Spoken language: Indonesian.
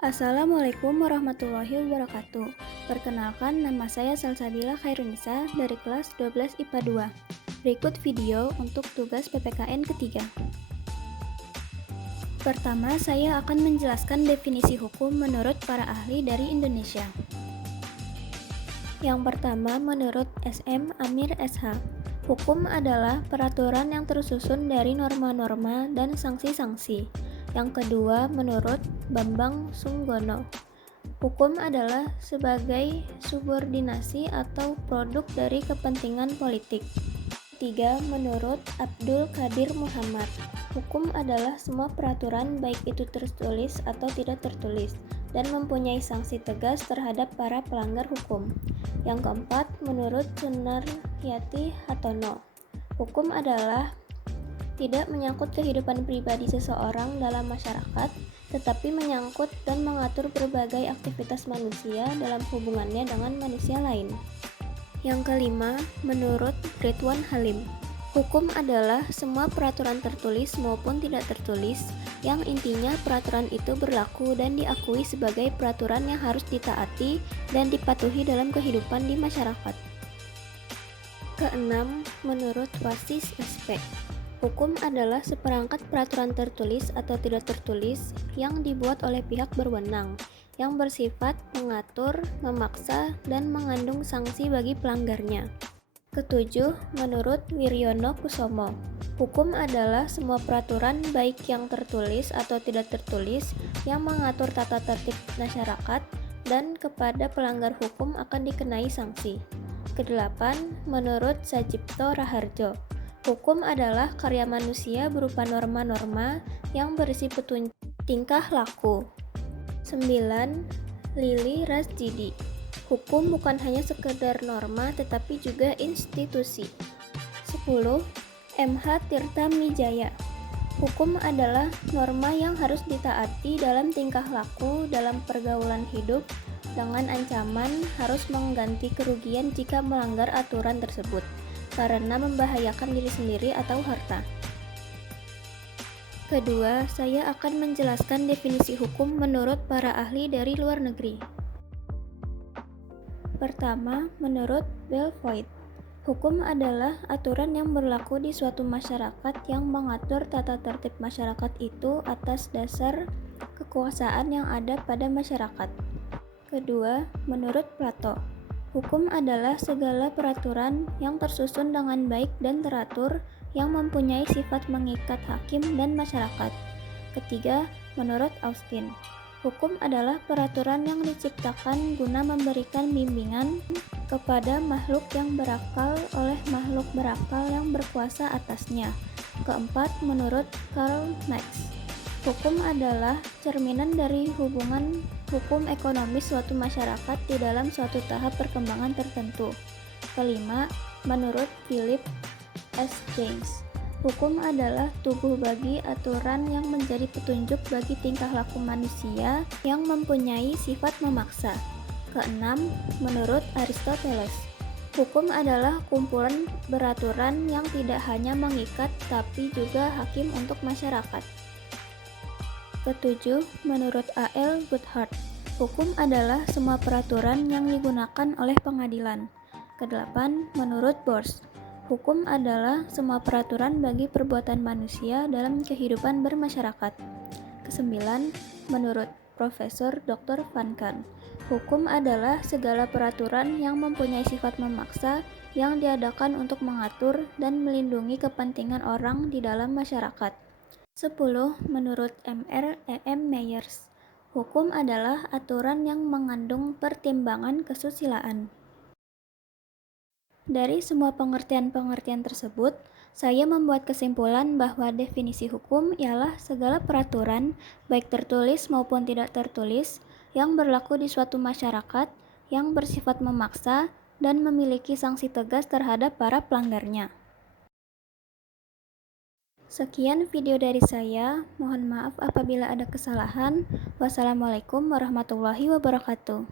Assalamualaikum warahmatullahi wabarakatuh. Perkenalkan, nama saya Salsabila Khairunisa dari kelas 12 IPA 2. Berikut video untuk tugas PPKN ketiga. Pertama, saya akan menjelaskan definisi hukum menurut para ahli dari Indonesia. Yang pertama, menurut SM Amir SH, hukum adalah peraturan yang tersusun dari norma-norma dan sanksi-sanksi. Yang kedua, menurut Bambang Sunggono, hukum adalah sebagai subordinasi atau produk dari kepentingan politik. Ketiga, menurut Abdul Qadir Muhammad, hukum adalah semua peraturan baik itu tertulis atau tidak tertulis dan mempunyai sanksi tegas terhadap para pelanggar hukum. Yang keempat, menurut Sunaryati Hatono, hukum adalah tidak menyangkut kehidupan pribadi seseorang dalam masyarakat, tetapi menyangkut dan mengatur berbagai aktivitas manusia dalam hubungannya dengan manusia lain. Yang kelima, menurut Ridwan Halim, hukum adalah semua peraturan tertulis maupun tidak tertulis, yang intinya peraturan itu berlaku dan diakui sebagai peraturan yang harus ditaati dan dipatuhi dalam kehidupan di masyarakat. Keenam, menurut Wasis SP, hukum adalah seperangkat peraturan tertulis atau tidak tertulis yang dibuat oleh pihak berwenang, yang bersifat mengatur, memaksa, dan mengandung sanksi bagi pelanggarnya. Ketujuh, menurut Wiryono Kusomo, hukum adalah semua peraturan baik yang tertulis atau tidak tertulis yang mengatur tata tertib masyarakat dan kepada pelanggar hukum akan dikenai sanksi. Kedelapan, menurut Sajipto Raharjo, hukum adalah karya manusia berupa norma-norma yang berisi petunjuk tingkah laku. 9. Lili Rasjidi, hukum bukan hanya sekedar norma tetapi juga institusi. 10. MH Tirta Mijaya, hukum adalah norma yang harus ditaati dalam tingkah laku dalam pergaulan hidup dengan ancaman harus mengganti kerugian jika melanggar aturan tersebut karena membahayakan diri sendiri atau harta. Kedua, saya akan menjelaskan definisi hukum menurut para ahli dari luar negeri. Pertama, menurut Belvoit, hukum adalah aturan yang berlaku di suatu masyarakat yang mengatur tata tertib masyarakat itu atas dasar kekuasaan yang ada pada masyarakat. Kedua, menurut Plato, hukum adalah segala peraturan yang tersusun dengan baik dan teratur yang mempunyai sifat mengikat hakim dan masyarakat. Ketiga, menurut Austin, hukum adalah peraturan yang diciptakan guna memberikan bimbingan kepada makhluk yang berakal oleh makhluk berakal yang berkuasa atasnya. Keempat, menurut Karl Marx, hukum adalah cerminan dari hubungan hukum ekonomis suatu masyarakat di dalam suatu tahap perkembangan tertentu. Kelima, menurut Philip S. James, hukum adalah tubuh bagi aturan yang menjadi petunjuk bagi tingkah laku manusia yang mempunyai sifat memaksa. Keenam, menurut Aristoteles, hukum adalah kumpulan beraturan yang tidak hanya mengikat tapi juga hakim untuk masyarakat. Ketujuh, menurut A.L. Goodhart, hukum adalah semua peraturan yang digunakan oleh pengadilan. Kedelapan, menurut Bors, hukum adalah semua peraturan bagi perbuatan manusia dalam kehidupan bermasyarakat. Kesembilan, menurut Profesor Dr. Van Kan, hukum adalah segala peraturan yang mempunyai sifat memaksa yang diadakan untuk mengatur dan melindungi kepentingan orang di dalam masyarakat. 10. Menurut Mr. E.M. Myers, hukum adalah aturan yang mengandung pertimbangan kesusilaan. Dari semua pengertian-pengertian tersebut, saya membuat kesimpulan bahwa definisi hukum ialah segala peraturan, baik tertulis maupun tidak tertulis, yang berlaku di suatu masyarakat, yang bersifat memaksa, dan memiliki sanksi tegas terhadap para pelanggarnya. Sekian video dari saya, mohon maaf apabila ada kesalahan. Wassalamualaikum warahmatullahi wabarakatuh.